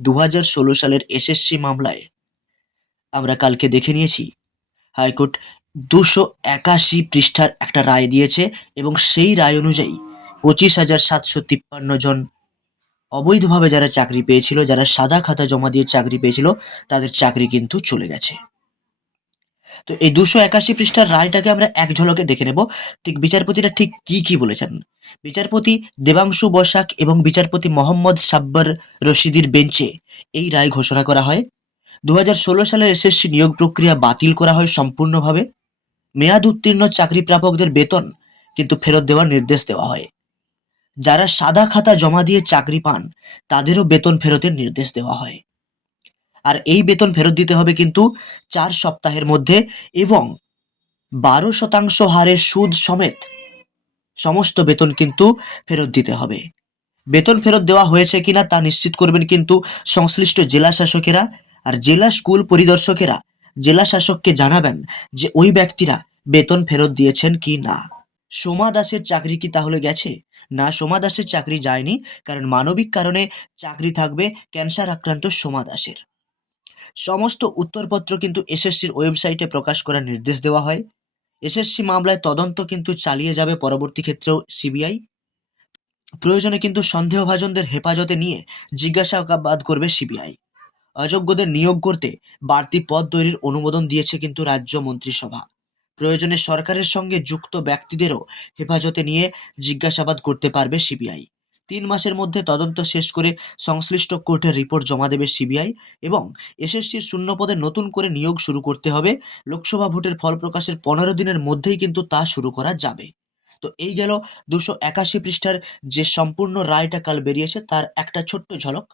দু হাজার ষোলো সালের এসএসসি মামলায় আমরা কালকে দেখে নিয়েছি, হাইকোর্ট দুশো একাশি পৃষ্ঠার একটা রায় দিয়েছে এবং সেই রায় অনুযায়ী পঁচিশ হাজার সাতশো তিপ্পান্ন জন অবৈধভাবে যারা চাকরি পেয়েছিল, যারা সাদা খাতা জমা দিয়ে চাকরি পেয়েছিল, তাদের চাকরি কিন্তু চলে গেছে। তো এই দুশো একাশি পৃষ্ঠার রায়টাকে আমরা এক ঝলকে দেখে নেব। ঠিক বিচারপতিরা ঠিক কি কি বলেছেন? বিচারপতি দেবাংশু বসাক এবং বিচারপতি মোহাম্মদ সাব্বার রশিদির বেঞ্চে এই রায় ঘোষণা করা হয়। দু হাজার ষোলো সালের এসএসসি নিয়োগ প্রক্রিয়া বাতিল করা হয় সম্পূর্ণভাবে। মেয়াদ উত্তীর্ণ চাকরি প্রাপকদের বেতন কিন্তু ফেরত দেওয়ার নির্দেশ দেওয়া হয়। যারা সাদা খাতা জমা দিয়ে চাকরি পান, তাদেরও বেতন ফেরতের নির্দেশ দেওয়া হয়। আর এই বেতন ফেরত দিতে হবে কিন্তু চার সপ্তাহের মধ্যে এবং বারো শতাংশ হারে সুদ সমেত সমস্ত বেতন কিন্তু ফেরত দিতে হবে। বেতন ফেরত দেওয়া হয়েছে কিনা তা নিশ্চিত করবেন কিন্তু সংশ্লিষ্ট জেলা শাসকেরা আর জেলা স্কুল পরিদর্শকেরা, জেলা শাসককে জানাবেন যে ওই ব্যক্তিরা বেতন ফেরত দিয়েছেন কি না সোমা দাসের চাকরি কি তাহলে গেছে? না, সোমা দাসের চাকরি যায়নি, কারণ মানবিক কারণে চাকরি থাকবে ক্যান্সার আক্রান্ত সোমা দাসের। সমস্ত উত্তরপত্র কিন্তু এসএসসির ওয়েবসাইটে প্রকাশ করার নির্দেশ দেওয়া হয়। এসএসসি মামলায় তদন্ত কিন্তু চালিয়ে যাবে পরবর্তী ক্ষেত্রেও সিবিআই। প্রয়োজনে কিন্তু সন্দেহভাজনদের হেফাজতে নিয়ে জিজ্ঞাসাবাদ করবে সিবিআই। অযোগ্যদের নিয়োগ করতে বাড়তি পদ তৈরির অনুমোদন দিয়েছে কিন্তু রাজ্য মন্ত্রিসভা। প্রয়োজনে সরকারের সঙ্গে যুক্ত ব্যক্তিদেরও হেফাজতে নিয়ে জিজ্ঞাসাবাদ করতে পারবে সিবিআই। তিন মাসের মধ্যে তদন্ত শেষ করে সংশ্লিষ্ট কোর্টের রিপোর্ট জমা দেবে সিবিআই এবং এসএসসির শূন্যপদে নতুন করে নিয়োগ শুরু করতে হবে। লোকসভা ভোটের ফল প্রকাশের পনেরো দিনের মধ্যেই কিন্তু তা শুরু করা যাবে। তো এই গেল দুশো একাশি পৃষ্ঠার যে সম্পূর্ণ রায়টা কাল বেরিয়েছে, তার একটা ছোট্ট ঝলক।